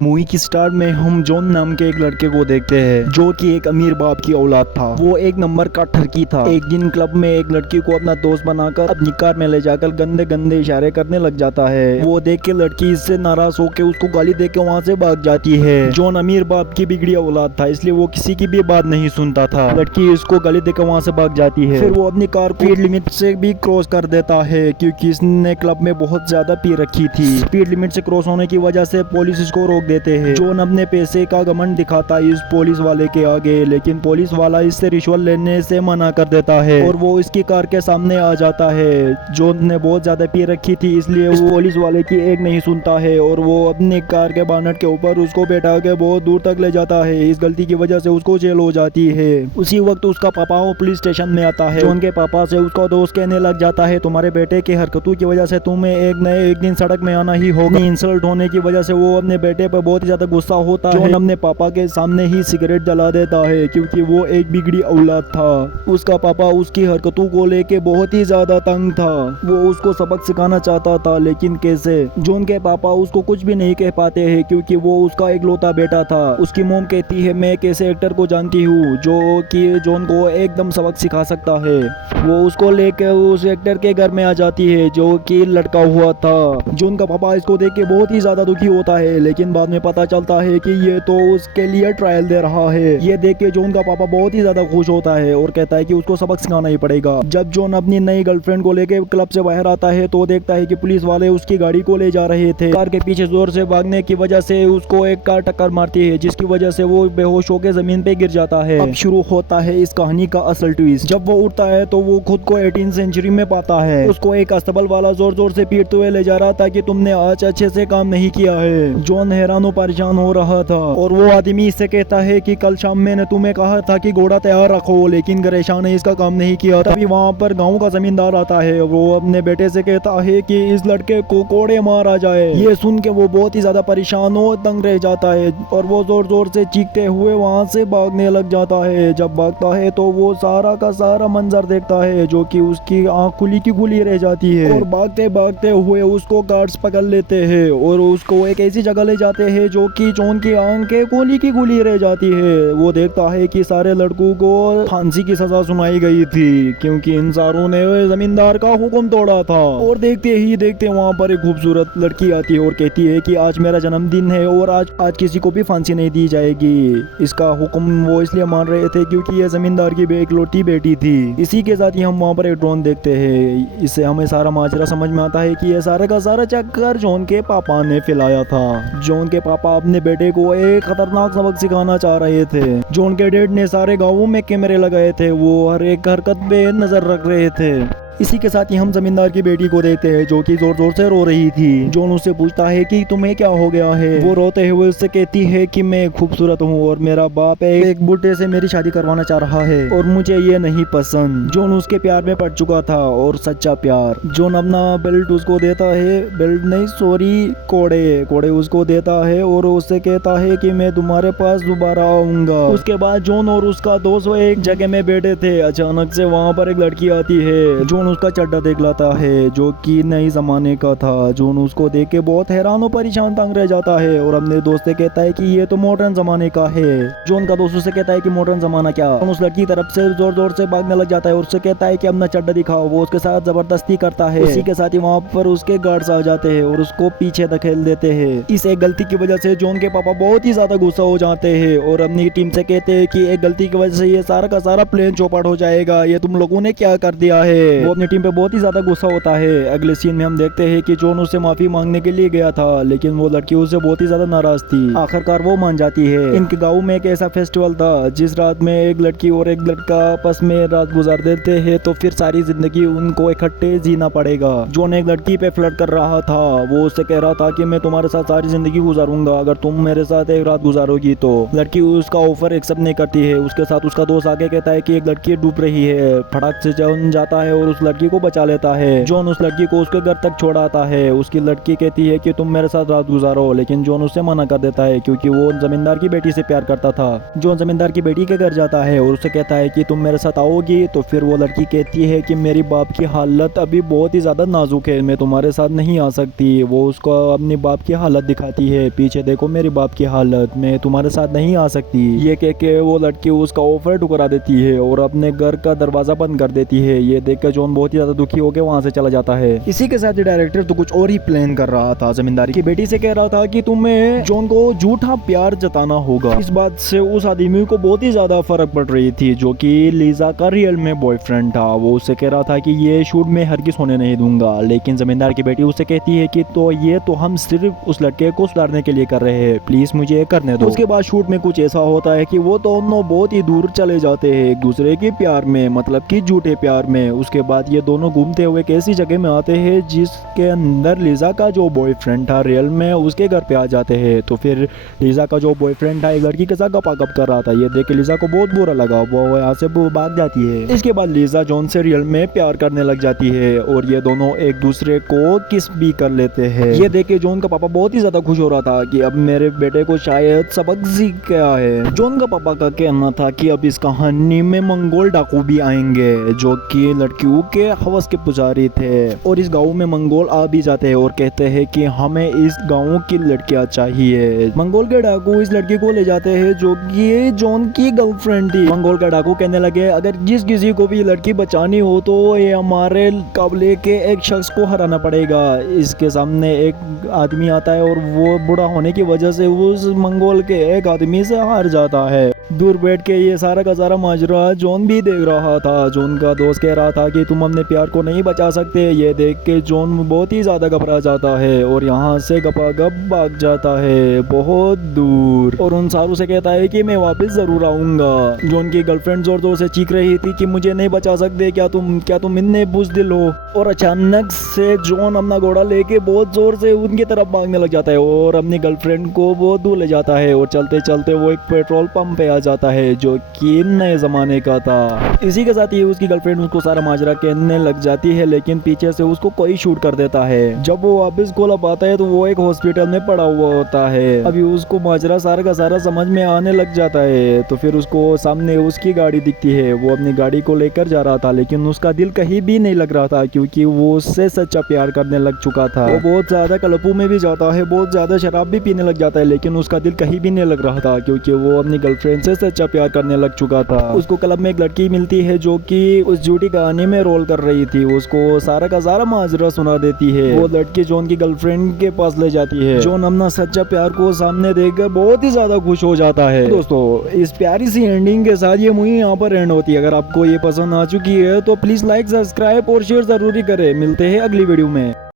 Movie की start में हम जॉन नाम के एक लड़के को देखते हैं जो कि एक अमीर बाप की औलाद था। वो एक नंबर का ठरकी था। एक दिन क्लब में एक लड़की को अपना दोस्त बनाकर अपनी कार में ले जाकर गंदे गंदे इशारे करने लग जाता है। वो देख के लड़की इससे नाराज होकर उसको गाली दे के वहाँ से भाग जाती है। जॉन अमीर बाप की बिगड़ी औलाद था, इसलिए वो किसी की भी बात नहीं सुनता था। लड़की इसको गाली दे के वहाँ से भाग जाती है। फिर वो अपनी कार को स्पीड लिमिट से भी क्रॉस कर देता है क्योंकि इसने क्लब में बहुत ज्यादा पी रखी थी। स्पीड लिमिट से क्रॉस होने की वजह से पुलिस इसको रोक देते हैं। जॉन अपने पैसे का घमंड दिखाता है इस पुलिस वाले के आगे, लेकिन पुलिस वाला इससे रिश्वत लेने से मना कर देता है और वो इसकी कार के सामने आ जाता है। जॉन ने बहुत ज्यादा पी रखी थी, इसलिए वो पुलिस वाले की एक नहीं सुनता है और वो अपनी कार के बानट के ऊपर उसको बैठा के बहुत दूर तक ले जाता है। इस गलती की वजह से उसको जेल हो जाती है। उसी वक्त उसका पापा पुलिस स्टेशन में आता है। जॉन के पापा से उसका दोस्त कहने लग जाता है, तुम्हारे बेटे की हरकतों की वजह से तुम्हें एक दिन सड़क में आना ही होगा। इंसल्ट होने की वजह से वो अपने बेटे पर बहुत ही ज्यादा गुस्सा होता है। जॉन अपने पापा के सामने ही सिगरेट जला देता है क्योंकि वो एक बिगड़ी औलाद था। उसका पापा उसकी हरकतों को लेके बहुत ही ज्यादा तंग था। वो उसको सबक सिखाना चाहता था, लेकिन कैसे। जॉन के पापा उसको कुछ भी नहीं कह पाते हैं क्योंकि वो उसका इकलौता बेटा था। उसकी मॉम कहती है, मैं एक ऐसे एक्टर को जानती हूँ जो कि जॉन को एकदम सबक सिखा सकता है। वो उसको लेके उस एक्टर के घर में आ जाती है जो कि लड़का हुआ था। जॉन का पापा इसको देख के बहुत ही ज्यादा दुखी होता है, लेकिन बाद में पता चलता है कि ये तो उसके लिए ट्रायल दे रहा है। ये देख के जॉन का पापा बहुत ही ज्यादा खुश होता है और कहता है कि उसको सबक सिखाना ही पड़ेगा। जब जॉन अपनी नई गर्लफ्रेंड को लेके क्लब से बाहर आता है तो देखता है कि पुलिस वाले उसकी गाड़ी को ले जा रहे थे। कार के पीछे जोर से भागने की वजह से उसको एक कार टक्कर मारती है, जिसकी वजह से वो बेहोश होकर जमीन पे गिर जाता है। अब शुरू होता है इस कहानी का असल ट्विस्ट। जब वो उठता है तो वो खुद को 18th सेंचुरी में पाता है। उसको एक अस्तबल वाला जोर जोर से पीटते हुए ले जा रहा था कि तुमने आज अच्छे से काम नहीं किया है। जॉन हैरान परेशान हो रहा था और वो आदमी इससे कहता है कि कल शाम मैंने तुम्हें कहा था कि घोड़ा तैयार रखो, लेकिन गरेशा ने इसका काम नहीं किया। तभी वहाँ पर गांव का जमींदार आता है। वो अपने बेटे से कहता है कि इस लड़के को कोड़े मारा जाए। ये सुन के वो बहुत ही ज्यादा परेशान और तंग रह जाता है और वो जोर जोर से चीखते हुए वहाँ से भागने लग जाता है। जब भागता है तो वो सारा का सारा मंजर देखता है जो कि उसकी आँख खुली की खुली रह जाती है और भागते भागते हुए उसको गार्ड्स पकड़ लेते हैं और उसको एक ऐसी जगह ले जाते हैं जो कि जॉन की आंखें खुली की खुली रह जाती है। वो देखता है कि सारे लड़कों को फांसी की सजा सुनाई गई थी क्योंकि इन सारों ने जमींदार का हुक्म तोड़ा था। और देखते ही देखते वहाँ पर एक खूबसूरत लड़की आती है और कहती है कि आज मेरा जन्मदिन है और आज किसी को भी फांसी नहीं दी जाएगी। इसका हुक्म वो इसलिए मान रहे थे क्योंकि ये जमींदार की एकलौती बेटी थी। इसी के साथ ही हम वहाँ पर एक ड्रोन देखते हैं। इससे हमें सारा माजरा समझ में आता है कि ये सारा का सारा चक्कर जॉन के पापा ने फैलाया था। जॉन के पापा अपने बेटे को एक खतरनाक सबक सिखाना चाह रहे थे। जॉन के डैड ने सारे गांवों में कैमरे लगाए थे, वो हर एक हरकत पे नजर रख रहे थे। इसी के साथ ही हम जमींदार की बेटी को देखते हैं जो कि जोर जोर से रो रही थी। जॉन उससे पूछता है कि तुम्हें क्या हो गया है। वो रोते हुए उससे कहती है कि मैं खूबसूरत हूँ और मेरा बाप एक बुढ़े से मेरी शादी करवाना चाह रहा है और मुझे ये नहीं पसंद। जॉन उसके प्यार में पड़ चुका था और सच्चा प्यार। जॉन अपना बेल्ट उसको देता है, बेल्ट नहीं सॉरी कोड़े उसको देता है और उससे कहता है कि मैं तुम्हारे पास दोबारा आऊंगा। उसके बाद जॉन और उसका दोस्त एक जगह में बैठे थे। अचानक से वहाँ पर एक लड़की आती है। जॉन उसका चड्डा देख लाता है जो कि नई जमाने का था। जॉन उसको देख के बहुत हैरान और परेशान तंग रह जाता है और अपने दोस्त से कहता है कि ये तो मॉडर्न जमाने का है। जॉन का दोस्त उससे कहता है कि मॉडर्न जमाना क्या। उस लड़की की तरफ से जोर जोर से भागने लग जाता है और उससे कहता है कि अपना चड्डा दिखाओ। वो उसके साथ जबरदस्ती करता है। इसी के साथ ही वहाँ पर उसके गार्ड्स आ जाते हैं और उसको पीछे धकेल देते हैं। इस एक गलती की वजह से जॉन के पापा बहुत ही ज्यादा गुस्सा हो जाते हैं और अपनी टीम से कहते हैं कि एक गलती की वजह से ये सारा का सारा प्लेन चौपट हो जाएगा, ये तुम लोगों ने क्या कर दिया है। वो अपनी टीम पे बहुत ही ज्यादा गुस्सा होता है। अगले सीन में हम देखते हैं कि जॉन उससे माफी मांगने के लिए गया था, लेकिन वो लड़की उससे बहुत ही ज्यादा नाराज थी। आखिरकार वो मान जाती है। इनके गाँव में एक ऐसा फेस्टिवल था जिस रात में एक लड़की और एक लड़का आपस में रात गुजार देते हैं तो फिर सारी जिंदगी उनको इकट्ठे जीना पड़ेगा। जॉन एक लड़की पे फ्लर्ट कर रहा था। वो उससे कह रहा था कि मैं तुम्हारे साथ सारी जिंदगी गुजारूंगा अगर तुम मेरे साथ एक रात गुजारोगी तो। लड़की उसका ऑफर एक्सेप्ट नहीं करती है। उसके साथ उसका दोस्त आगे कहता है कि एक लड़की डूब रही है। फटाक से जॉन जाता है और उस उस लड़की को बचा लेता है। जॉन उस लड़की को उसके घर तक छोड़ाता है। उसकी लड़की कहती है कि तुम मेरे साथ रात गुजारो, लेकिन जॉन उससे मना कर देता है क्योंकि वो जमींदार की बेटी से प्यार करता था। जॉन जमींदार की बेटी के घर जाता है और उससे कहता है कि तुम मेरे साथ आओगी। तो फिर वो लड़की कहती है कि मेरी बाप की हालत अभी बहुत ही ज्यादा नाजुक है, मैं तुम्हारे साथ नहीं आ सकती। वो उसको अपनी बाप की हालत दिखाती है, पीछे देखो मेरी बाप की हालत, मैं तुम्हारे साथ नहीं आ सकती। ये कह के वो लड़की उसका ऑफर ठुकरा देती है और अपने घर का दरवाजा बंद कर देती है। ये देखकर जॉन बहुत ही ज्यादा दुखी होकर वहां से चला जाता है। इसी के साथ डायरेक्टर तो कुछ और ही प्लान कर रहा था। जमींदारी की बेटी से कह रहा था कि तुम्हें जॉन को झूठा प्यार जताना होगा। इस बात से उस आदमी को बहुत ही ज्यादा फर्क पड़ रही थी जो कि लीजा का रियल में बॉयफ्रेंड था। वो उससे कह रहा था कि ये शूट में हरगिज होने नहीं दूंगा, लेकिन जमींदार की बेटी उससे कहती है कि तो ये तो हम सिर्फ उस लड़के को सुधारने के लिए कर रहे हैं, प्लीज मुझे ये करने दो। उसके बाद शूट में कुछ ऐसा होता है कि वो दोनों बहुत ही दूर चले जाते हैं एक दूसरे के प्यार में, मतलब कि झूठे प्यार में। उसके बाद ये दोनों घूमते हुए कैसी जगह में आते हैं जिसके अंदर लीजा का जो बॉयफ्रेंड था रियल में उसके घर पे आ जाते हैं। तो फिर लीजा का जो बॉयफ्रेंड था एक लड़की के साथ गपागप कर रहा था। ये देख के लीजा को बहुत बुरा लगा, वो यहाँ से भाग जाती है। इसके बाद लीजा जॉन से रियल में प्यार करने लग जाती है और ये दोनों एक दूसरे को किस भी कर लेते हैं। ये देख के जॉन का पापा बहुत ही ज्यादा खुश हो रहा था कि अब मेरे बेटे को शायद सबक सीख गया है। जॉन का पापा का कहना था कि अब इस कहानी में मंगोल डाकू भी आएंगे जो कि लड़कियों के हवस के पुजारी थे और इस गाँव में मंगोल आ भी जाते हैं और कहते हैं कि हमें इस गाँव की लड़कियां चाहिए। मंगोल के डाकू इस लड़की को ले जाते हैं जो कि जॉन की गर्लफ्रेंड थी। मंगोल का डाकू कहने लगे अगर जिस किसी को भी लड़की बचानी हो तो ये हमारे काबले के एक शख्स को हराना पड़ेगा। इसके सामने एक आदमी आता है और वो बूढ़ा होने की वजह से उस मंगोल के एक आदमी से हार जाता है। दूर बैठ के ये सारा का सारा माजरा जॉन भी देख रहा था। जॉन का दोस्त कह रहा था कि तुम अपने प्यार को नहीं बचा सकते। ये देख के जॉन बहुत ही ज्यादा घबरा जाता है और यहाँ से गपागप भाग जाता है बहुत दूर और उन सारों से कहता है कि मैं वापस जरूर आऊंगा। जॉन की गर्लफ्रेंड जोर जोर से चीख रही थी कि मुझे नहीं बचा सकते, क्या तुम इतने बुज़दिल हो। और अचानक से जॉन अपना घोड़ा लेके बहुत जोर से उनकी तरफ भागने लग जाता है और अपनी गर्लफ्रेंड को बहुत दूर ले जाता है और चलते चलते वो एक पेट्रोल पंप पे आ जाता है जो कि नए जमाने का था। इसी के साथ ही उसकी गर्लफ्रेंड उसको सारा माजरा कहने लग जाती है, लेकिन पीछे से उसको कोई शूट कर देता है। जब वो वापस खोला पाता है तो वो एक हॉस्पिटल में पड़ा हुआ होता है। अभी उसको माजरा सारा का सारा समझ में आने लग जाता है। तो फिर उसको सामने उसकी गाड़ी दिखती है। वो अपनी गाड़ी को लेकर जा रहा था लेकिन उसका दिल कहीं भी नहीं लग रहा था क्योंकि वो उससे सच्चा प्यार करने लग चुका था। वो बहुत ज्यादा क्लबों में भी जाता है, बहुत ज्यादा शराब भी पीने लग जाता है, लेकिन उसका दिल कहीं भी नहीं लग रहा था क्योंकि वो अपनी गर्लफ्रेंड से सच्चा प्यार करने लग चुका था। उसको क्लब में एक लड़की मिलती है जो कि उस झूठी कहानी में रोल कर रही थी। उसको सारा का सारा माजरा सुना देती है। वो लड़की जॉन की गर्लफ्रेंड के पास ले जाती है। जॉन अपना सच्चा प्यार को सामने देखकर बहुत ही ज्यादा खुश हो जाता है। दोस्तों इस प्यारी सी एंडिंग के साथ ये मूवी यहाँ पर एंड होती है। अगर आपको ये पसंद आ चुकी है तो प्लीज लाइक, सब्सक्राइब और शेयर जरूरी करें। मिलते हैं अगली वीडियो में।